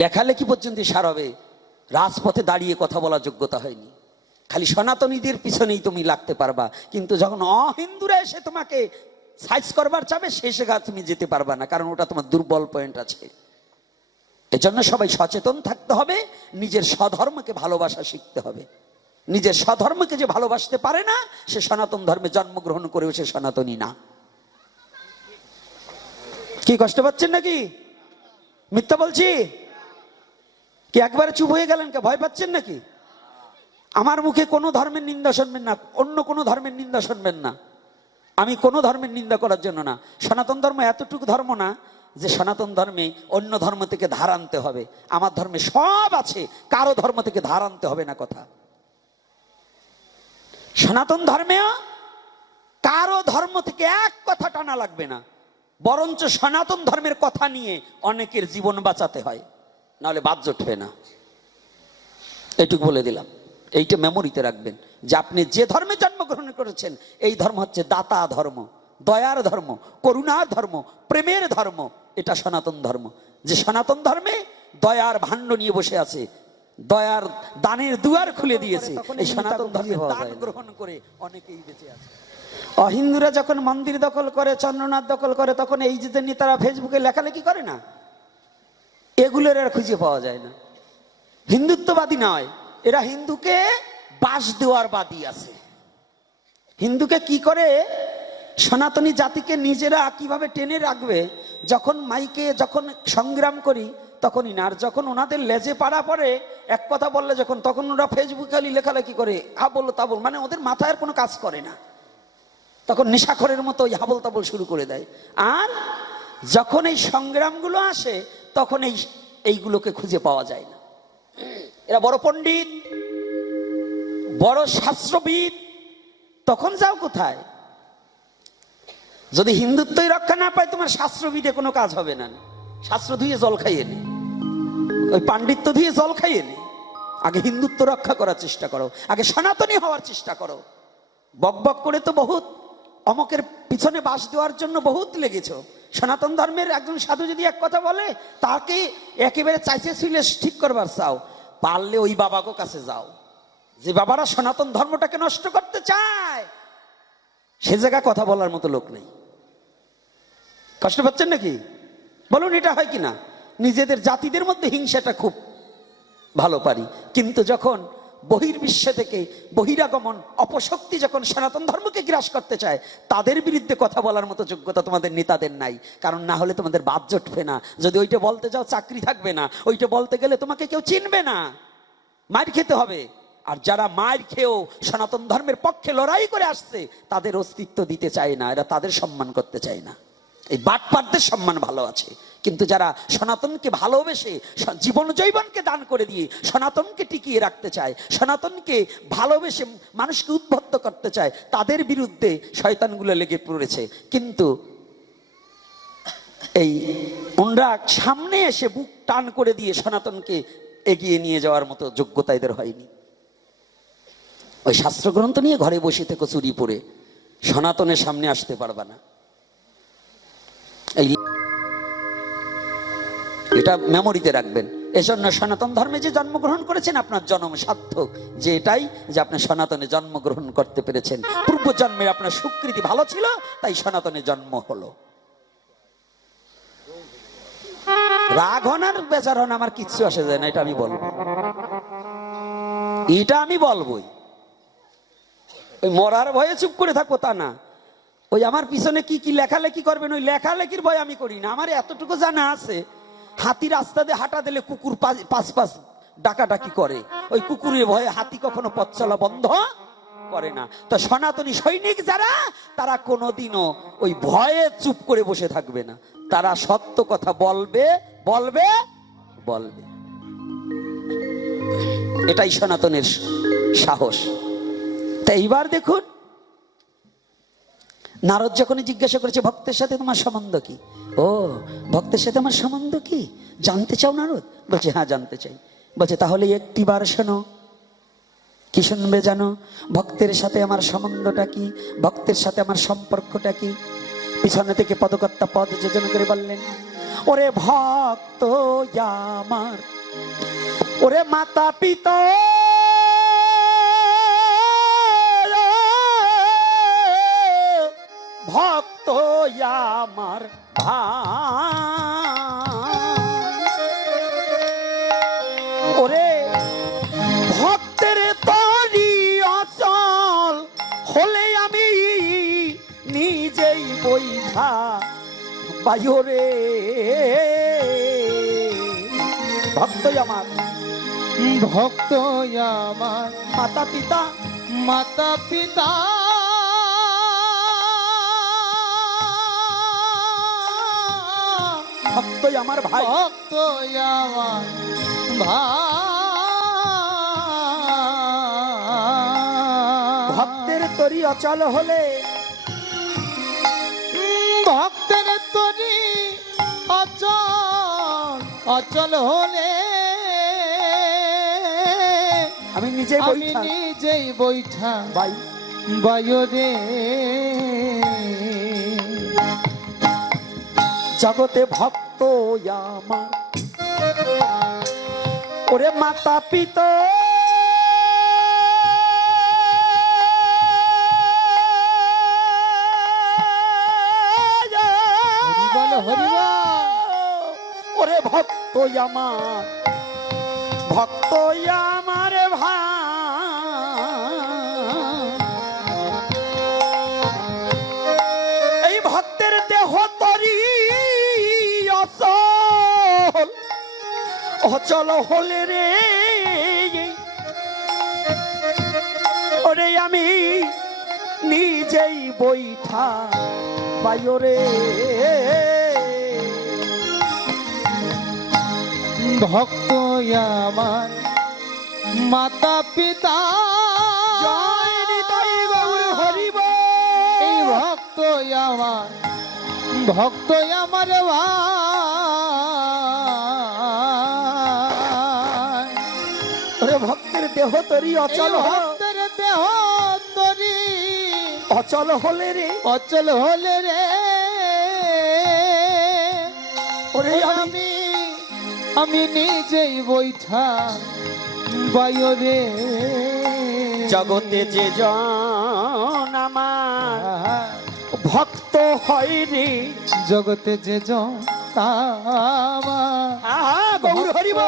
লেখালেখি পর্যন্ত সার হবে? রাজপথে দাঁড়িয়ে কথা বলার যোগ্যতা হয়নি। খালি সনাতনীদের পিছনেই তুমি লাগতে পারবা। কিন্তু যখন অহিন্দুরা এসে তোমাকে সাইজ করবার চাবে, সে জায়গা তুমি যেতে পারবা না, কারণ ওটা তোমার দুর্বল পয়েন্ট আছে। এজন্য সবাই সচেতন থাকতে হবে, নিজের স্বধর্মকে ভালোবাসা শিখতে হবে। নিজের স্বধর্মকে যে ভালোবাসতে পারে না, সে সনাতন ধর্মে জন্মগ্রহণ করেও সে সনাতনী না। কি কষ্ট পাচ্ছেন নাকি? মিথ্যা বলছি? কি একবারে চুপ হয়ে গেলেন কে? ভয় পাচ্ছেন নাকি? আমার মুখে কোনো ধর্মের নিন্দা শুনবেন না, অন্য কোনো ধর্মের নিন্দা শুনবেন না। আমি কোনো ধর্মের নিন্দা করার জন্য না। সনাতন ধর্ম এতটুকু ধর্ম না যে সনাতন ধর্মে অন্য ধর্ম থেকে ধার আনতে হবে। আমার ধর্মে সব আছে, কারও ধর্ম থেকে ধার আনতে হবে না কথা। সনাতন ধর্মেও কারও ধর্ম থেকে এক কথা টানা লাগবে না। বরঞ্চ সনাতন ধর্মের কথা নিয়ে অনেকের জীবন বাঁচাতে হয়। নাহলে বাদ জটবে না। এটুকু বলে দিলাম। এইটা মেমোরিতে রাখবেন যে আপনি যে ধর্মে জন্মগ্রহণ করেছেন এই ধর্ম হচ্ছে দাতা ধর্ম দয়ার ধর্ম করুণার ধর্ম প্রেমের ধর্ম এটা সনাতন ধর্ম। যে সনাতন ধর্মে দয়ার ভাণ্ড নিয়ে বসে আছে দয়ার দানের দুয়ার খুলে দিয়েছে এই সনাতন ধর্মে দান গ্রহণ করে অনেকেই বেঁচে আছে। অহিন্দুরা যখন মন্দির দখল করে চন্দ্রনাথ দখল করে তখন এই যে নিয়ে তারা ফেসবুকে লেখালেখি করে না এগুলোর আর খুঁজে পাওয়া যায় না। হিন্দুত্ববাদী নয়, এরা হিন্দুকে বাস দেওয়ার বাদী আছে। হিন্দুকে কি করে? সনাতনী জাতিকে নিজেরা কীভাবে টেনে রাখবে? যখন মাইকে যখন সংগ্রাম করি, তখনই না। আর যখন ওনাদের লেজে পাড়া পড়ে, এক কথা বললে যখন, তখন ওরা ফেসবুকে লেখালেখি করে আবল তাবল মানে ওদের মাথায় কোনো কাজ করে না। তখন নেশাখরের মতো ওই হাবল তাবল শুরু করে দেয়। আর যখন এই সংগ্রামগুলো আসে তখন এই, এইগুলোকে খুঁজে পাওয়া যায় না। এরা বড় পণ্ডিত, বড় শাস্ত্রবিদ, তখন যাও কোথায়? যদি হিন্দুত্বই রক্ষা না পায়, তোমার শাস্ত্রবিদে কোনো কাজ হবে না। শাস্ত্র ধুয়ে জল খাইয়ে নে। ওই পাণ্ডিত্য ধুয়ে জল খাইয়ে নে। আগে হিন্দুত্ব রক্ষা করার চেষ্টা করো। আগে সনাতনী হওয়ার চেষ্টা করো। বক বক করে তো বহুত। অমকের পিছনে বাস দেওয়ার জন্য বহুত লেগেছ। সনাতন ধর্মের একজন সাধু যদি এক কথা বলে, তাকে একেবারে চাইছে শুইলে ঠিক করবার চাও। পারলে ওই বাবাকে কাছে যাও। যে বাবারা সনাতন ধর্মটাকে নষ্ট করতে চায়, সে জায়গা কথা বলার মতো লোক নেই। কষ্ট পাচ্ছেন নাকি? বলুন, এটা হয় কিনা? নিজেদের জাতিদের মধ্যে হিংসাটা খুব ভালো পারি। কিন্তু যখন বহির্বিশ্ব থেকে বহিরাগমন, অপশক্তি যখন সনাতন ধর্মকে গ্রাস করতে চায়, তাদের বিরুদ্ধে কথা বলার মতো যোগ্যতা তোমাদের নেতাদের নাই। কারণ না হলে তোমাদের বাদ জটবে না। যদি ওইটা বলতে যাও, চাকরি থাকবে না। ওইটা বলতে গেলে তোমাকে কেউ চিনবে না। মার খেতে হবে। আর যারা মার খেয়েও সনাতন ধর্মের পক্ষে লড়াই করে আসছে, তাদের অস্তিত্ব দিতে চায় না। এরা তাদের সম্মান করতে চায় না। এই বাটপাটদের সম্মান ভালো আছে। কিন্তু যারা সনাতনকে ভালোবেসে জীবন জৈবনকে দান করে দিয়ে সনাতনকে টিকিয়ে রাখতে চায়, সনাতনকে ভালোবেসে মানুষকে উদ্বুদ্ধ করতে চায়, তাদের বিরুদ্ধে শয়তানগুলো লেগে পড়েছে। কিন্তু এই ওনরা সামনে এসে বুক টান করে দিয়ে সনাতনকে এগিয়ে নিয়ে যাওয়ার মতো যোগ্যতা এদের হয়নি। ওই শাস্ত্রগ্রন্থ নিয়ে ঘরে বসে থেকে চুরি পড়ে। সনাতনের সামনে আসতে পারবা না। এই এটা মেমোরিতে রাখবেন। এজন্য সনাতন ধর্মে যে জন্মগ্রহণ করেছেন, আপনার জন্ম সার্থক যে এটাই যে আপনি সনাতনে জন্মগ্রহণ করতে পেরেছেন। পূর্ব জন্মে আপনার সুকৃতি ভালো ছিল, তাই সনাতনে জন্ম হলো। রাগ হন আর বেচার হন, আমার কিচ্ছু আসে যায় না, এটা আমি বলব। এটা আমি বলবোই। ওই মরার ভয়ে চুপ করে থাকব তা না। ওই আমার পিছনে কি কি লেখালেখি করবেন? ওই লেখালেখির ভয় আমি করি না। আমার এতটুকু জানা আছে, হাতি রাস্তা দিয়ে হাঁটা দিলে কুকুর পাশ পাশ ডাকাডাকি করে। ওই কুকুরের ভয়ে হাতি কখনো পথ চলা বন্ধ করে না। তো সনাতনী সৈনিক যারা, তারা কোনোদিনও ওই ভয়ে চুপ করে বসে থাকবে না। তারা সত্য কথা বলবে বলবে বলবে। এটাই সনাতনের সাহস। তা এইবার দেখুন নারদ যখনই জিজ্ঞাসা করেছে, ভক্তের সাথে তোমার সম্বন্ধ কি? ও, ভক্তের সাথে আমার সম্বন্ধ কি? জানতে চাও নারদ? বলছে হ্যাঁ জানতে চাই। বলছে, তাহলে একটি বার শোনো। কি শুনবে জানো? ভক্তের সাথে আমার সম্বন্ধটা কি? ভক্তের সাথে আমার সম্পর্কটা কি? পিছনে থেকে পদকর্তা পদ যোজন করে বললেন, ওরে ভক্ত আমার ওরে মাতা পিতা আমার ওরে ভক্তের তরি অচল হলে আমি নিজেই বৈঠা বায়রে ভক্তই আমার। ভক্ত আমার। মাতা পিতা মাতা পিতা ভক্তই আমার ভাই। ভক্ত আমার ভাই। ভক্তের তরি অচল হলে ভক্তের তরি অচল অচল হলে আমি নিজে আমি নিজেই বৈঠা। ভাই বায়রে জগতে ভক্ত আমার ওরে মাতা পিতা। ওরে ভক্ত আমার ভক্ত অচল হলে রে। ওরে আমি নিজেই বৈঠা বায়রে ভক্ত আমার মাতা পিতা। ভক্ত আমার ভক্ত আমার ভাই। ওরে ভক্তের দেহ তরি অচল ভক্তের দেহ তরি। অচল হলে রে। অচল হলে রে। ওরে আমি আমি নিজেই বৈঠা বায়রে জগতে যে জন আমার ভক্ত হয় রে। জগতে যে জন আমার আহা গৌর হরিব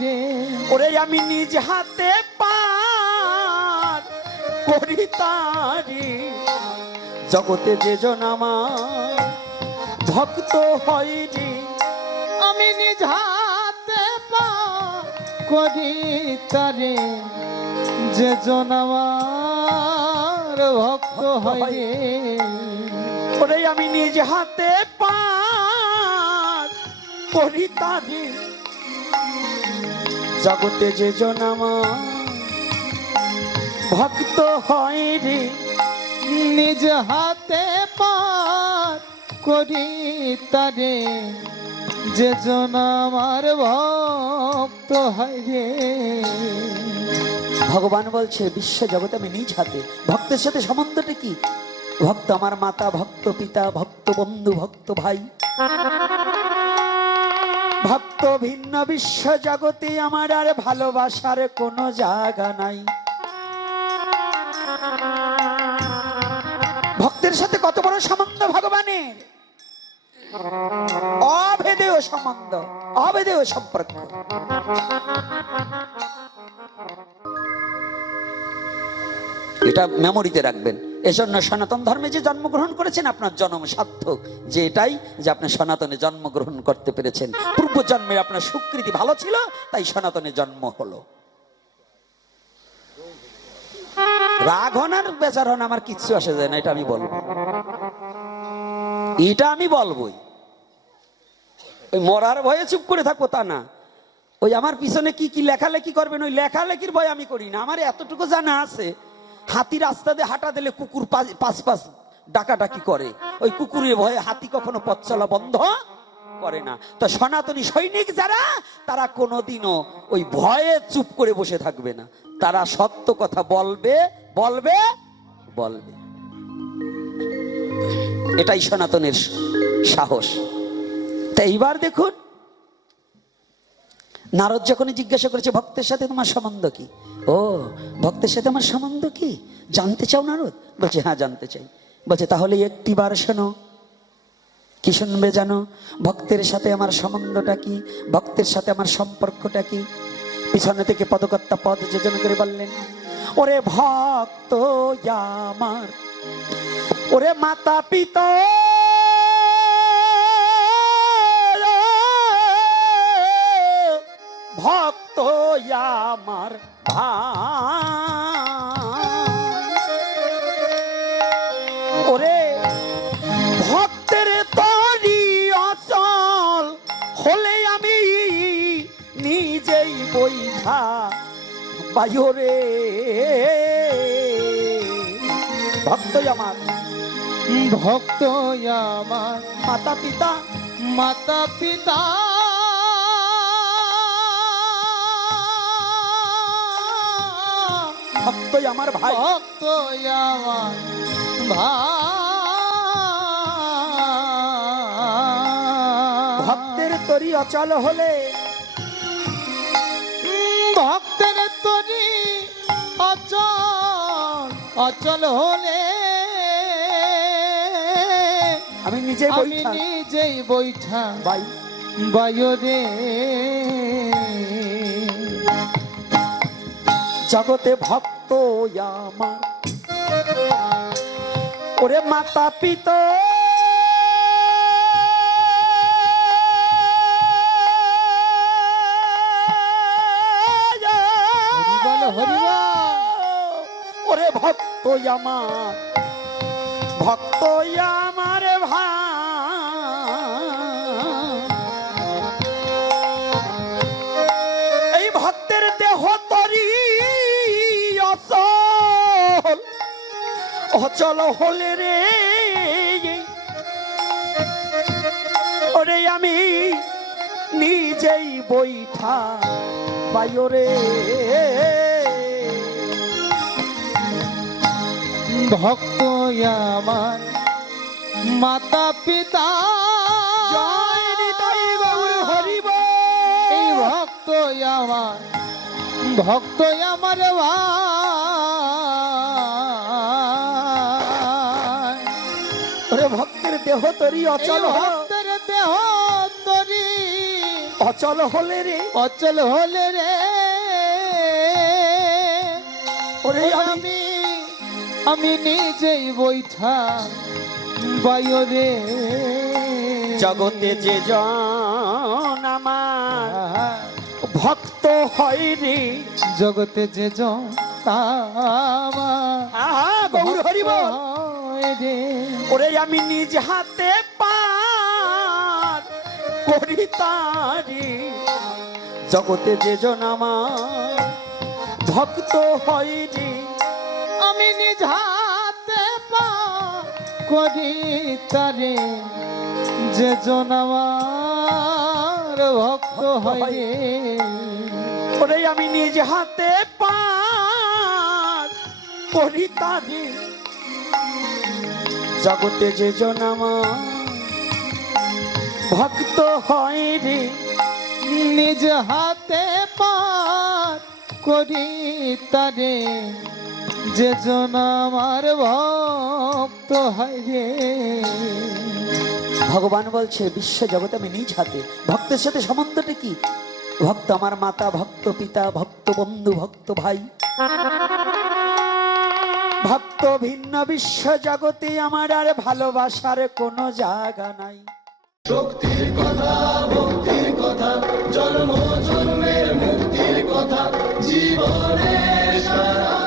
রে ওরে আমি নিজ হাতে পার করি তারি। জগতে যে জন আমার ভক্ত হয় রে আমি নিজ হাতে পা করি তারে। যে জন আমার ভক্ত হয় ওরে আমি নিজ হাতে পার করি তারি। জগতে যে জন আমার ভক্ত হয় রে, নিজ হাতে পার করি তারে। যে আমার ভক্ত হয় রে। ভগবান বলছে, বিশ্ব জগতে আমি নিজ হাতে। ভক্তের সাথে সম্বন্ধটা কি? ভক্ত আমার মাতা, ভক্ত পিতা, ভক্ত বন্ধু, ভক্ত ভাই। ভক্ত ভিন্ন বিশ্ব জগতে আমার আর ভালোবাসার কোনো জায়গা নাই। ভক্তের সাথে কত বড় সম্বন্ধ ভগবানের? অভেদেয় সম্বন্ধ, অভেদেয় সম্পর্ক। এটা মেমোরিতে রাখবেন। এজন্য সনাতন ধর্মে যে জন্মগ্রহণ করেছেন, আপনার জন্ম সার্থক যে এটাই যে আপনি সনাতনে জন্মগ্রহণ করতে পেরেছেন। পূর্ব জন্মে আপনার সুকৃতি ভালো ছিল, তাই সনাতনে জন্ম হলো। রাগ হন আর বেচার হন, আমার কিচ্ছু আসে যায় না, এটা আমি বলব। এটা আমি বলবোই। ওই মরার ভয়ে চুপ করে থাকব তা না। ওই আমার পিছনে কি কি লেখালেখি করবেন, ওই লেখালেখির ভয় আমি করি না। আমার এতটুকু জানা আছে হাতি রাস্তা দিয়ে হাঁটা দিলে কুকুর পাশ পাশ ডাকাডাকি করে। ওই কুকুরের ভয়ে হাতি কখনো পথ চলা বন্ধ করে না। তো সনাতনী সৈনিক যারা, তারা কোনোদিনও ওই ভয়ে চুপ করে বসে থাকবে না। তারা সত্য কথা বলবে বলবে বলবে। এটাই সনাতনের সাহস। তা এইবার দেখুন নারদ যখনই জিজ্ঞাসা করেছে, ভক্তের সাথে তোমার সম্বন্ধ কি? ও, ভক্তের সাথে আমার সম্বন্ধ কি? জানতে চাও নারদ? বলছে হ্যাঁ জানতে চাই। বলছে, তাহলে একটিবার শোনো। কি শুনবে জানো? ভক্তের সাথে আমার সম্বন্ধটা কি? ভক্তের সাথে আমার সম্পর্কটা কি? পিছনে থেকে পদকর্তা পদ যোজন করে বললেন, ওরে ভক্ত আমার ওরে মাতা পিতা বায়রে ভক্ত আমার। ভক্ত আমার। মাতা পিতা। মাতা পিতা। ভক্ত আমার ভাই। ভক্ত আমার ভাই। ভক্তের তরি অচল হলে অচল হলে আমি নিজে আমি নিজেই বৈঠা। ভাই বায়রে জগতে ভক্ত আমার ওরে মাতা পিতা। ওরে ভক্ত আমার ভক্ত এই ভক্তের দেহ তরি অচল অচল হলে রে। আমি নিজেই বৈঠা বায়রে ভক্ত আমার। মাতা পিতা এই ভক্ত আমার ভক্ত আমার ওরে ভক্তের দেহ তরি অচল ভক্তের দেহ তরি। অচল হলে রে। অচল হলে রে। ওরে আমি আমি নিজেই বৈঠা বায়রে জগতে যে জন আমার ভক্ত হয় রে জগতে যে জন গৌর হরিব ওরে আমি নিজ হাতে পার করি তারি। জগতে যে জন আমার ভক্ত হয় রে করি তারে যে জন আমার ভক্ত হয় ওরে আমি নিজ হাতে পার করি তারি। জগতে যে জন আমার ভক্ত হয় রে। নিজ হাতে পার করি তারে। যে জন আমার ভক্ত হয় রে। ভগবান বলছে বিশ্ব জগতে আমি নিজ হাতে। ভক্তের সাথে সম্বন্ধটা কি? ভক্ত আমার মাতা ভক্ত পিতা ভক্ত বন্ধু ভক্ত ভাই। ভক্ত ভিন্ন বিশ্ব জগতে আমার আর ভালোবাসার কোনো জায়গা নাই। শক্তির কথা ভক্তির কথা জন্ম জন্মের মুক্তির কথা জীবনের সারা